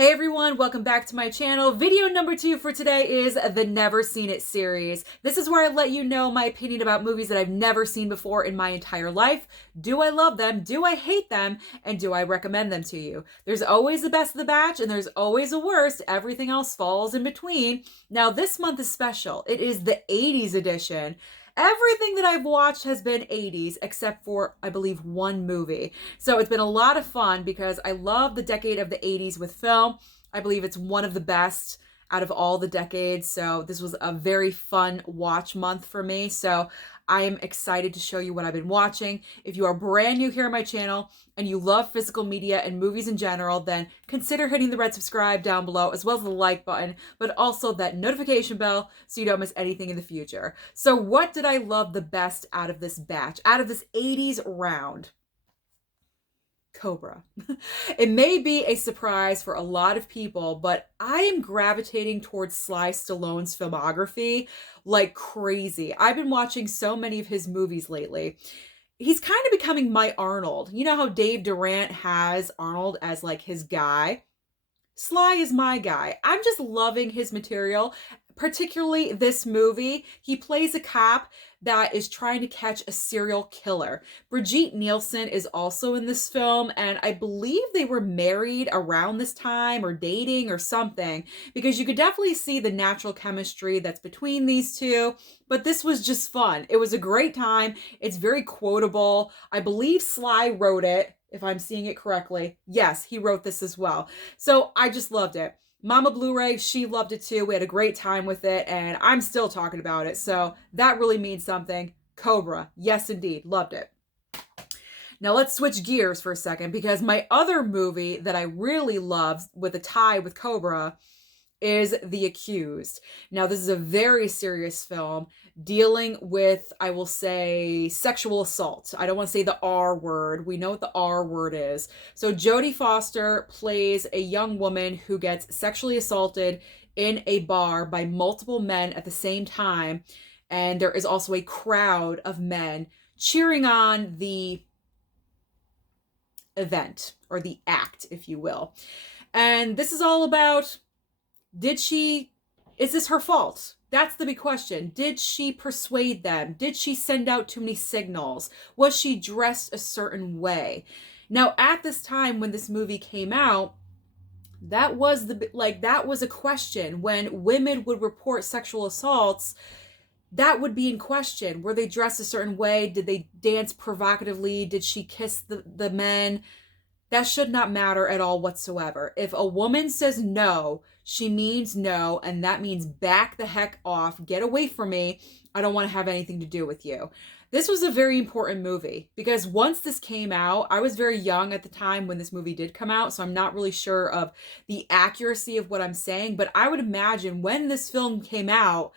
Hey everyone, welcome back to my channel. Video number 2 for today is the Never Seen It series. This is where I let you know my opinion about movies that I've never seen before in my entire life. Do I love them? Do I hate them? And do I recommend them to you? There's always the best of the batch and there's always a worst. Everything else falls in between. Now this month is special. It is the 80s edition. Everything that I've watched has been 80s except for, I believe, one movie. So it's been a lot of fun because I love the decade of the 80s with film. I believe it's one of the best out of all the decades. So this was a very fun watch month for me. So I am excited to show you what I've been watching. If you are brand new here on my channel and you love physical media and movies in general, then consider hitting the red subscribe down below as well as the like button, but also that notification bell so you don't miss anything in the future. So what did I love the best out of this batch, out of this 80s round? Cobra. It may be a surprise for a lot of people, but I am gravitating towards Sly Stallone's filmography like crazy. I've been watching so many of his movies lately. He's kind of becoming my Arnold. You know how Dave Durant has Arnold as like his guy? Sly is my guy. I'm just loving his material, particularly this movie. He plays a cop that is trying to catch a serial killer. Brigitte Nielsen is also in this film, and I believe they were married around this time or dating or something, because you could definitely see the natural chemistry that's between these two. But this was just fun. It was a great time. It's very quotable. I believe Sly wrote it, if I'm seeing it correctly. Yes, he wrote this as well. So I just loved it. Mama Blu-ray, she loved it too. We had a great time with it, and I'm still talking about it. So that really means something. Cobra, yes indeed, loved it. Now let's switch gears for a second, because my other movie that I really loved with a tie with Cobra is The Accused. Now this is a very serious film dealing with, I will say, sexual assault. I don't want to say the R word. We know what the R word is. So Jodie Foster plays a young woman who gets sexually assaulted in a bar by multiple men at the same time. And there is also a crowd of men cheering on the event, or the act, if you will. And this is all about, is this her fault? That's the big question. Did she persuade them? Did she send out too many signals? Was she dressed a certain way? Now, at this time when this movie came out, that was a question. When women would report sexual assaults, that would be in question. Were they dressed a certain way? Did they dance provocatively? Did she kiss the men? That should not matter at all whatsoever. If a woman says no, she means no, and that means back the heck off, get away from me. I don't want to have anything to do with you. This was a very important movie because once this came out, I was very young at the time when this movie did come out, so I'm not really sure of the accuracy of what I'm saying, but I would imagine when this film came out,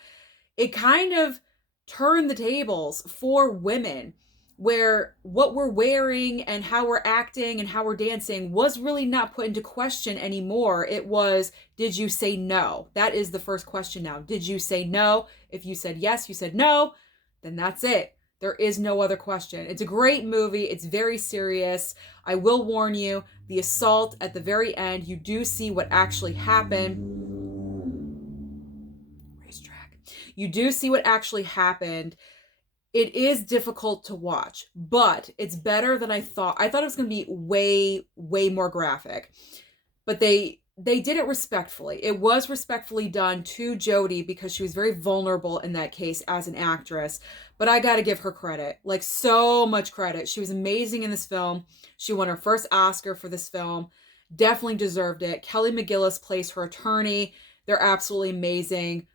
it kind of turned the tables for women, where what we're wearing and how we're acting and how we're dancing was really not put into question anymore. It was, did you say no? That is the first question now. Did you say no? If you said yes, you said no, then that's it. There is no other question. It's a great movie. It's very serious. I will warn you, the assault at the very end, you do see what actually happened. Racetrack. You do see what actually happened. It is difficult to watch, but it's better than I thought. I thought it was going to be way, way more graphic, but they did it respectfully. It was respectfully done to Jodie because she was very vulnerable in that case as an actress, but I got to give her credit, like so much credit. She was amazing in this film. She won her first Oscar for this film. Definitely deserved it. Kelly McGillis plays her attorney. They're absolutely amazing.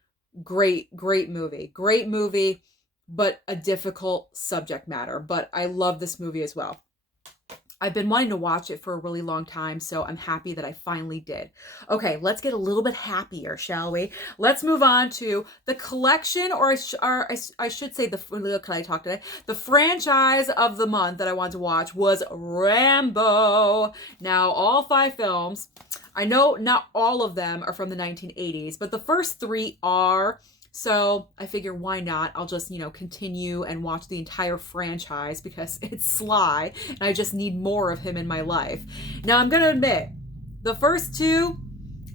Great, great movie. Great movie. But a difficult subject matter. But I love this movie as well. I've been wanting to watch it for a really long time, so I'm happy that I finally did. Okay, let's get a little bit happier, shall we? Let's move on to the collection, or I should say the franchise of the month that I wanted to watch was Rambo. Now, all 5 films, I know not all of them are from the 1980s, but the first 3 are. So I figure, why not? I'll just, continue and watch the entire franchise because it's Sly and I just need more of him in my life. Now, I'm going to admit, the first 2,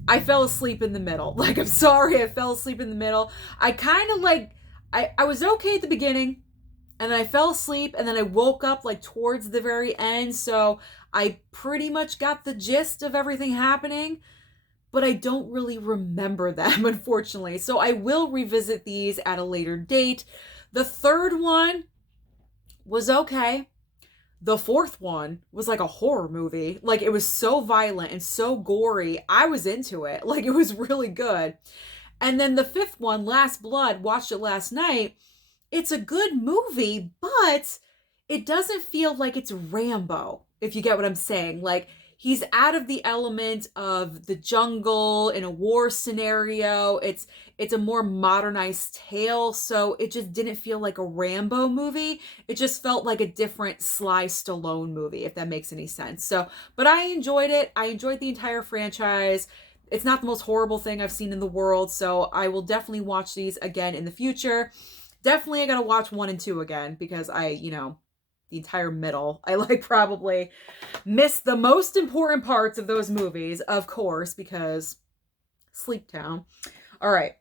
I fell asleep in the middle. Like, I'm sorry, I fell asleep in the middle. I kind of like, I was okay at the beginning, and then I fell asleep, and then I woke up like towards the very end. So I pretty much got the gist of everything happening, but I don't really remember them, unfortunately. So I will revisit these at a later date. The third one was okay. The fourth one was like a horror movie. Like, it was so violent and so gory. I was into it. Like, it was really good. And then the fifth one, Last Blood, watched it last night. It's a good movie, but it doesn't feel like it's Rambo, if you get what I'm saying. Like, he's out of the element of the jungle in a war scenario. It's a more modernized tale, so it just didn't feel like a Rambo movie. It just felt like a different Sly Stallone movie, if that makes any sense. So, but I enjoyed it. I enjoyed the entire franchise. It's not the most horrible thing I've seen in the world, so I will definitely watch these again in the future. Definitely I gotta watch 1 and 2 again, because the entire middle, I like probably missed the most important parts of those movies, of course, because Sleep Town. All right.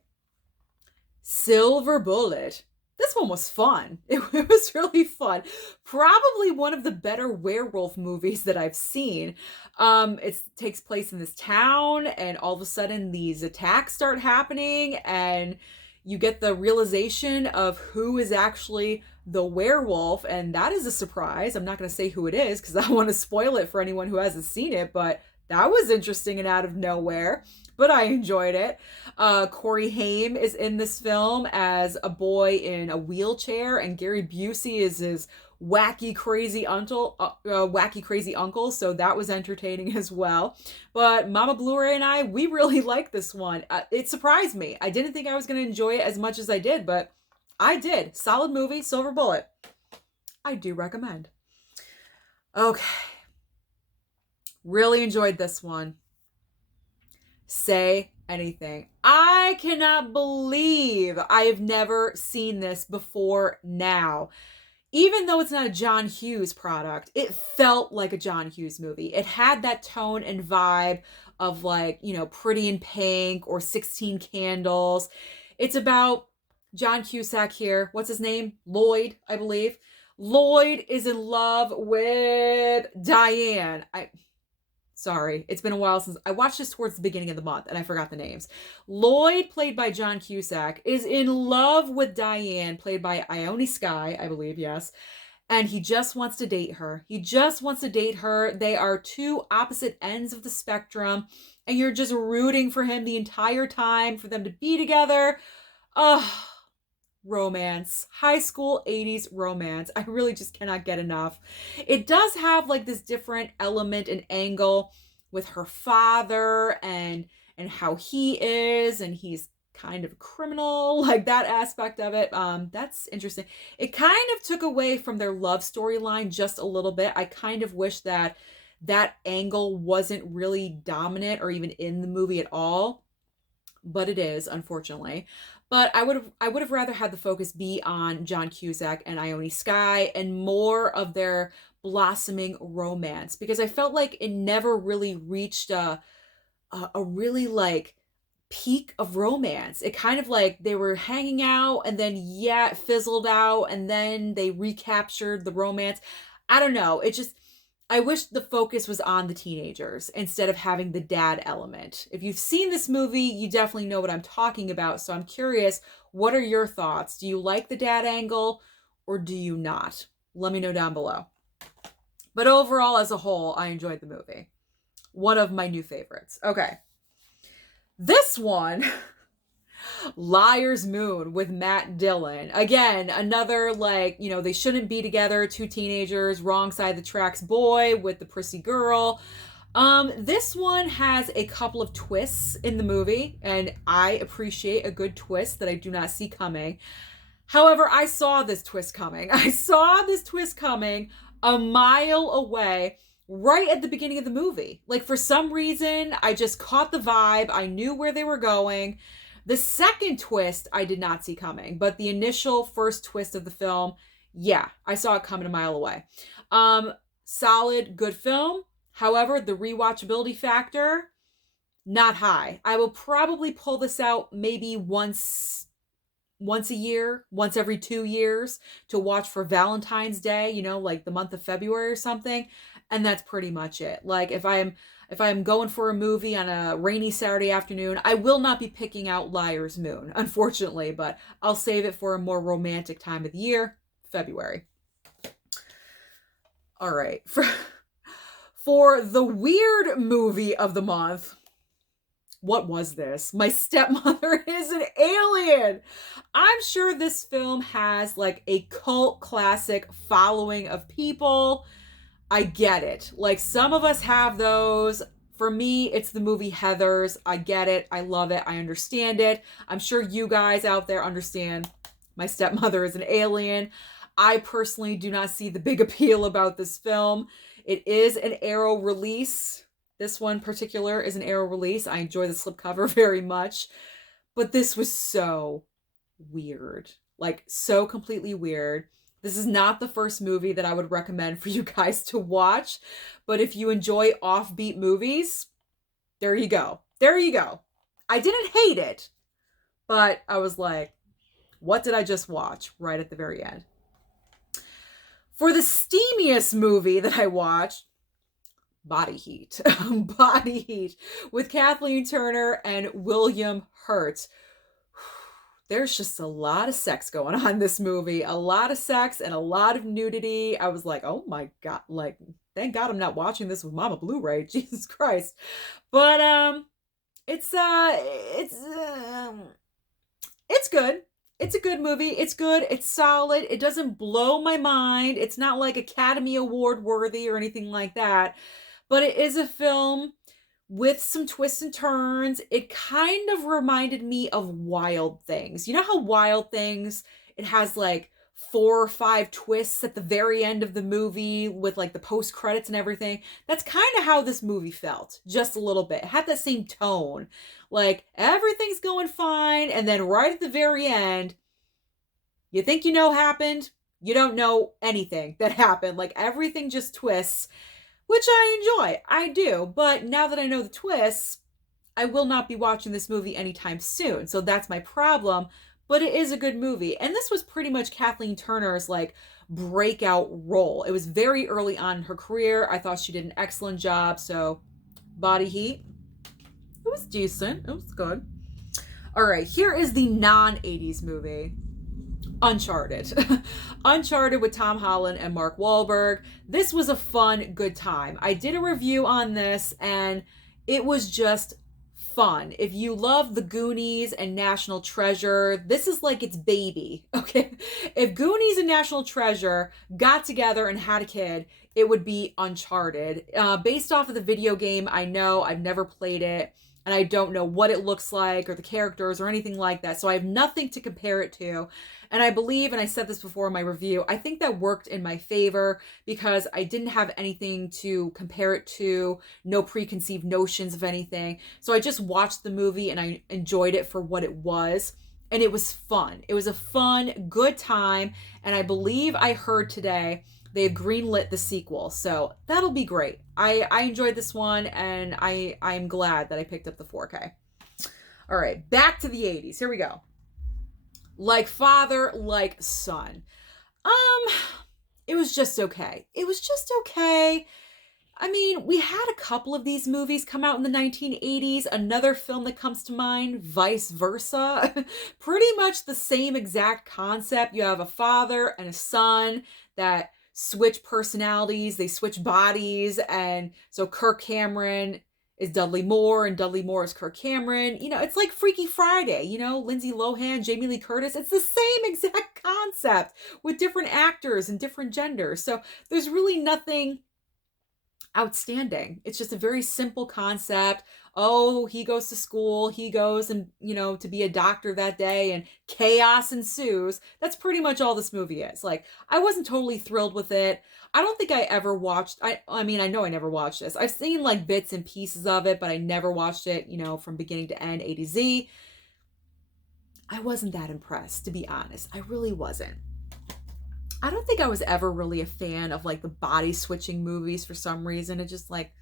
Silver Bullet. This one was fun. It was really fun. Probably one of the better werewolf movies that I've seen. It takes place in this town, and all of a sudden these attacks start happening, and you get the realization of who is actually the werewolf, and that is a surprise. I'm not going to say who it is because I don't want to spoil it for anyone who hasn't seen it, but that was interesting and out of nowhere. But I enjoyed it. Corey Haim is in this film as a boy in a wheelchair, and Gary Busey is his wacky crazy uncle, so that was entertaining as well. But Mama Blu-ray and I, we really like this one. It surprised me. I didn't think I was going to enjoy it as much as I did, but I did. Solid movie. Silver Bullet. I do recommend. Okay, really enjoyed this one. Say Anything. I cannot believe I have never seen this before now. Even though it's not a John Hughes product, it felt like a John Hughes movie. It had that tone and vibe of, like, Pretty in Pink or 16 Candles. It's about John Cusack here. What's his name? Lloyd, I believe. Lloyd is in love with Diane. Sorry, it's been a while since I watched this towards the beginning of the month and I forgot the names. Lloyd, played by John Cusack, is in love with Diane, played by Ione Skye, I believe, yes. And he just wants to date her. He just wants to date her. They are two opposite ends of the spectrum, and you're just rooting for him the entire time, for them to be together. Oh, romance. High school 80s romance. I really just cannot get enough. It does have like this different element and angle with her father and how he is, and he's kind of a criminal, like that aspect of it. That's interesting. It kind of took away from their love storyline just a little bit. I kind of wish that angle wasn't really dominant or even in the movie at all, but it is, unfortunately. But I would have rather had the focus be on John Cusack and Ione Skye and more of their blossoming romance, because I felt like it never really reached a really like peak of romance. It kind of like they were hanging out, and then it fizzled out, and then they recaptured the romance. I don't know. I wish the focus was on the teenagers instead of having the dad element. If you've seen this movie, you definitely know what I'm talking about. So I'm curious, what are your thoughts? Do you like the dad angle or do you not? Let me know down below. But overall, as a whole, I enjoyed the movie. One of my new favorites. Okay. This one, Liar's Moon with Matt Dillon. Again, another like, they shouldn't be together. Two teenagers, wrong side of the tracks boy with the prissy girl. This one has a couple of twists in the movie, and I appreciate a good twist that I do not see coming. However, I saw this twist coming. I saw this twist coming a mile away, right at the beginning of the movie. Like, for some reason, I just caught the vibe. I knew where they were going. The second twist I did not see coming, but the initial first twist of the film, yeah, I saw it coming a mile away. Solid, good film. However, the rewatchability factor, not high. I will probably pull this out maybe once a year, once every 2 years to watch for Valentine's Day, like the month of February or something. And that's pretty much it. Like if I'm going for a movie on a rainy Saturday afternoon, I will not be picking out Liar's Moon, unfortunately, but I'll save it for a more romantic time of the year, February. All right. For the weird movie of the month, what was this? My Stepmother is an Alien. I'm sure this film has like a cult classic following of people. I get it. Like some of us have those. For me, it's the movie Heathers. I get it. I love it. I understand it. I'm sure you guys out there understand My Stepmother is an Alien. I personally do not see the big appeal about this film. It is an Arrow release. This one particular is an Arrow release. I enjoy the slipcover very much. But this was so weird. Like, so completely weird. This is not the first movie that I would recommend for you guys to watch. But if you enjoy offbeat movies, there you go. There you go. I didn't hate it. But I was like, what did I just watch right at the very end? For the steamiest movie that I watched, Body Heat. Body Heat with Kathleen Turner and William Hurt. There's just a lot of sex going on in this movie. A lot of sex and a lot of nudity. I was like, oh my God. Like, thank God I'm not watching this with Mama Blu-ray. Jesus Christ. But, it's good. It's a good movie. It's good. It's solid. It doesn't blow my mind. It's not like Academy Award worthy or anything like that. But it is a film with some twists and turns. It kind of reminded me of Wild Things. You know how Wild Things, it has like 4 or 5 twists at the very end of the movie with like the post credits and everything? That's kind of how this movie felt, just a little bit. It had that same tone. Like everything's going fine, and then right at the very end, you think you know happened, you don't know anything that happened. Like everything just twists, which I enjoy. I do. But now that I know the twists, I will not be watching this movie anytime soon. So that's my problem. But it is a good movie. And this was pretty much Kathleen Turner's like breakout role. It was very early on in her career. I thought she did an excellent job. So Body Heat, it was decent. It was good. All right, here is the non-80s movie. Uncharted. Uncharted with Tom Holland and Mark Wahlberg. This was a fun, good time. I did a review on this and it was just fun. If you love The Goonies and National Treasure, this is like its baby, okay? If Goonies and National Treasure got together and had a kid, it would be Uncharted. Based off of the video game, I know I've never played it, and I don't know what it looks like or the characters or anything like that. So I have nothing to compare it to. And I believe, and I said this before in my review, I think that worked in my favor because I didn't have anything to compare it to, no preconceived notions of anything. So I just watched the movie and I enjoyed it for what it was. And it was fun. It was a fun, good time. And I believe I heard today they have greenlit the sequel, so that'll be great. I enjoyed this one, and I'm glad that I picked up the 4K. All right, back to the 80s. Here we go. Like Father, Like Son. It was just okay. It was just okay. I mean, we had a couple of these movies come out in the 1980s. Another film that comes to mind, Vice Versa. Pretty much the same exact concept. You have a father and a son that switch personalities, they switch bodies, and so Kirk Cameron is Dudley Moore and Dudley Moore is Kirk Cameron. You know, it's like Freaky Friday, you know, Lindsay Lohan, Jamie Lee Curtis. It's the same exact concept with different actors and different genders. So there's really nothing outstanding. It's just a very simple concept. Oh, he goes to school, he goes and, you know, to be a doctor that day, and chaos ensues. That's pretty much all this movie is. Like, I wasn't totally thrilled with it. I don't think I ever watched, I mean, I know I never watched this. I've seen like bits and pieces of it, but I never watched it, you know, from beginning to end, A to Z. I wasn't that impressed, to be honest. I really wasn't. I don't think I was ever really a fan of like the body switching movies for some reason. It just like,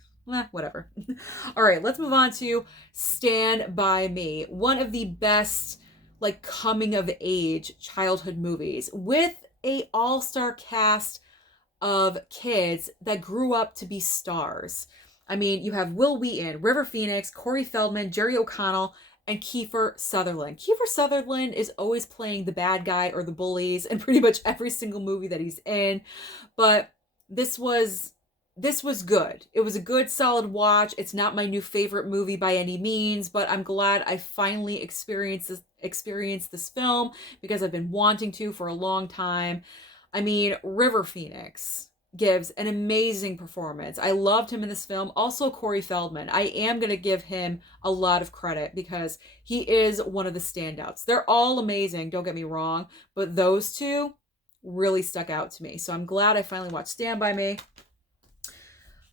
whatever. All right, let's move on to Stand By Me. One of the best, like, coming of age childhood movies with a all-star cast of kids that grew up to be stars. I mean, you have Will Wheaton, River Phoenix, Corey Feldman, Jerry O'Connell, and Kiefer Sutherland. Kiefer Sutherland is always playing the bad guy or the bullies in pretty much every single movie that he's in. But this was good. It was a good solid watch. It's not my new favorite movie by any means, but I'm glad I finally experienced this film because I've been wanting to for a long time. I mean, River Phoenix gives an amazing performance. I loved him in this film. Also, Corey Feldman. I am going to give him a lot of credit because he is one of the standouts. They're all amazing, don't get me wrong, but those two really stuck out to me. So I'm glad I finally watched Stand By Me.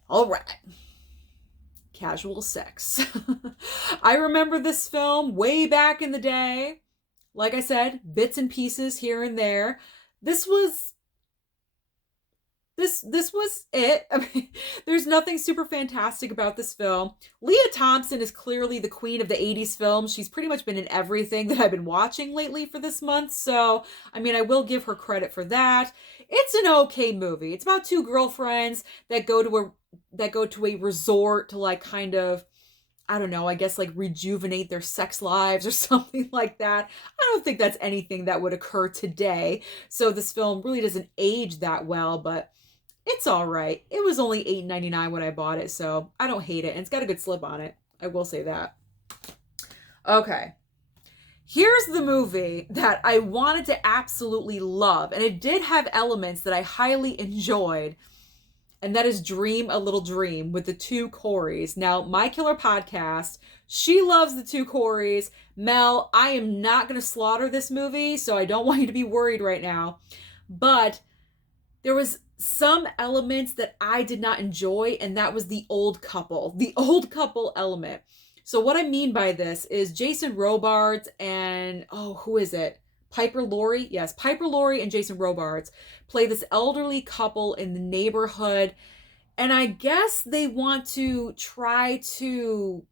All right. Casual Sex. I remember this film way back in the day. Like I said, bits and pieces here and there. This was it. I mean, there's nothing super fantastic about this film. Leah Thompson is clearly the queen of the 80s films. She's pretty much been in everything that I've been watching lately for this month. So, I mean, I will give her credit for that. It's an okay movie. It's about two girlfriends that go to a resort to, like, kind of, I don't know, I guess, like, rejuvenate their sex lives or something like that. I don't think that's anything that would occur today. So this film really doesn't age that well, but it's all right. It was only $8.99 when I bought it, so I don't hate it. And it's got a good slip on it. I will say that. Okay. Here's the movie that I wanted to absolutely love, and it did have elements that I highly enjoyed, and that is Dream a Little Dream with the two Coreys. Now, My Killer Podcast, she loves the two Coreys. Mel, I am not going to slaughter this movie, so I don't want you to be worried right now. But there was some elements that I did not enjoy, and that was the old couple element. So what I mean by this is Jason Robards and, who is it? Piper Laurie? Yes, Piper Laurie and Jason Robards play this elderly couple in the neighborhood, and I guess they want to try to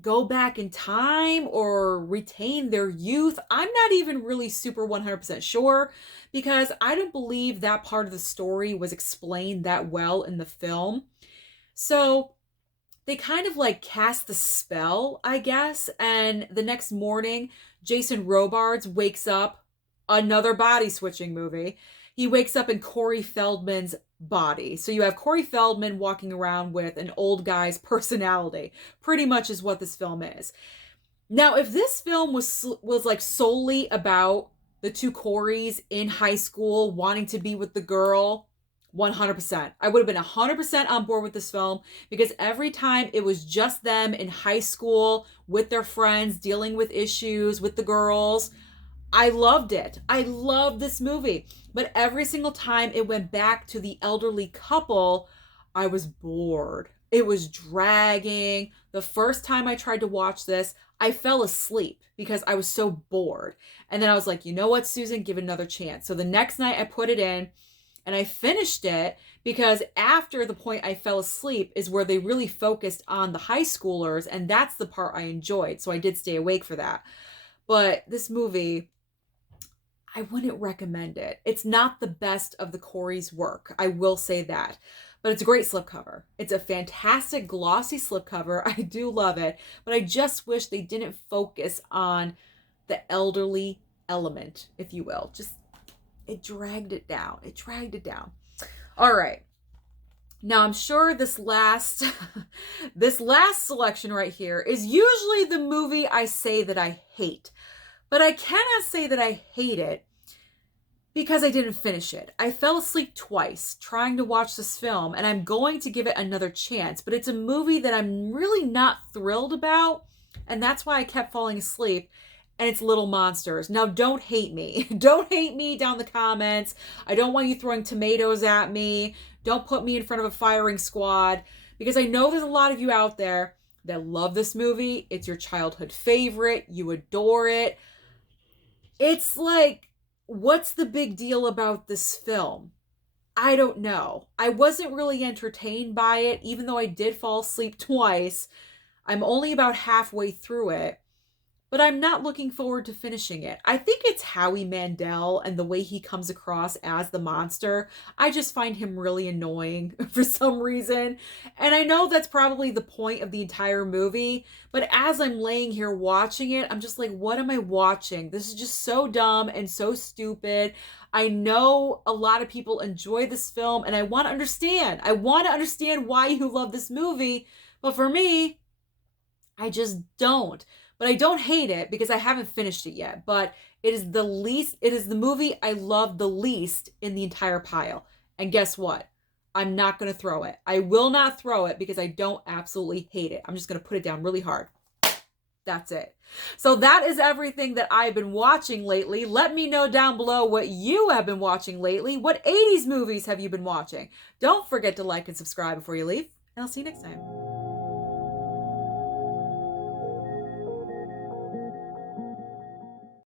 go back in time or retain their youth. I'm not even really super 100% sure because I don't believe that part of the story was explained that well in the film. So they kind of like cast the spell, I guess, and the next morning, Jason Robards wakes up, another body switching movie. He wakes up in Corey Feldman's body. So you have Corey Feldman walking around with an old guy's personality. Pretty much is what this film is. Now, if this film was like solely about the two Coreys in high school wanting to be with the girl, 100%. I would have been 100% on board with this film because every time it was just them in high school with their friends dealing with issues with the girls, I loved it. I loved this movie. But every single time it went back to the elderly couple, I was bored. It was dragging. The first time I tried to watch this, I fell asleep because I was so bored. And then I was like, you know what, Susan, give it another chance. So the next night I put it in and I finished it because after the point I fell asleep is where they really focused on the high schoolers. And that's the part I enjoyed. So I did stay awake for that. But this movie, I wouldn't recommend it. It's not the best of the Coreys' work. I will say that. But it's a great slipcover. It's a fantastic glossy slipcover. I do love it. But I just wish they didn't focus on the elderly element, if you will. Just, it dragged it down. It dragged it down. All right. Now, I'm sure this last selection right here is usually the movie I say that I hate. But I cannot say that I hate it because I didn't finish it. I fell asleep twice trying to watch this film, and I'm going to give it another chance. But it's a movie that I'm really not thrilled about, and that's why I kept falling asleep, and it's Little Monsters. Now, don't hate me. Don't hate me down the comments. I don't want you throwing tomatoes at me. Don't put me in front of a firing squad, because I know there's a lot of you out there that love this movie. It's your childhood favorite. You adore it. It's like, what's the big deal about this film? I don't know. I wasn't really entertained by it, even though I did fall asleep twice. I'm only about halfway through it, but I'm not looking forward to finishing it. I think it's Howie Mandel and the way he comes across as the monster. I just find him really annoying for some reason. And I know that's probably the point of the entire movie, but as I'm laying here watching it, I'm just like, what am I watching? This is just so dumb and so stupid. I know a lot of people enjoy this film, and I want to understand. I want to understand why you love this movie, but for me, I just don't. But I don't hate it because I haven't finished it yet. But it is the movie I love the least in the entire pile. And guess what? I'm not going to throw it. I will not throw it because I don't absolutely hate it. I'm just going to put it down really hard. That's it. So that is everything that I've been watching lately. Let me know down below what you have been watching lately. What 80s movies have you been watching? Don't forget to like and subscribe before you leave, and I'll see you next time.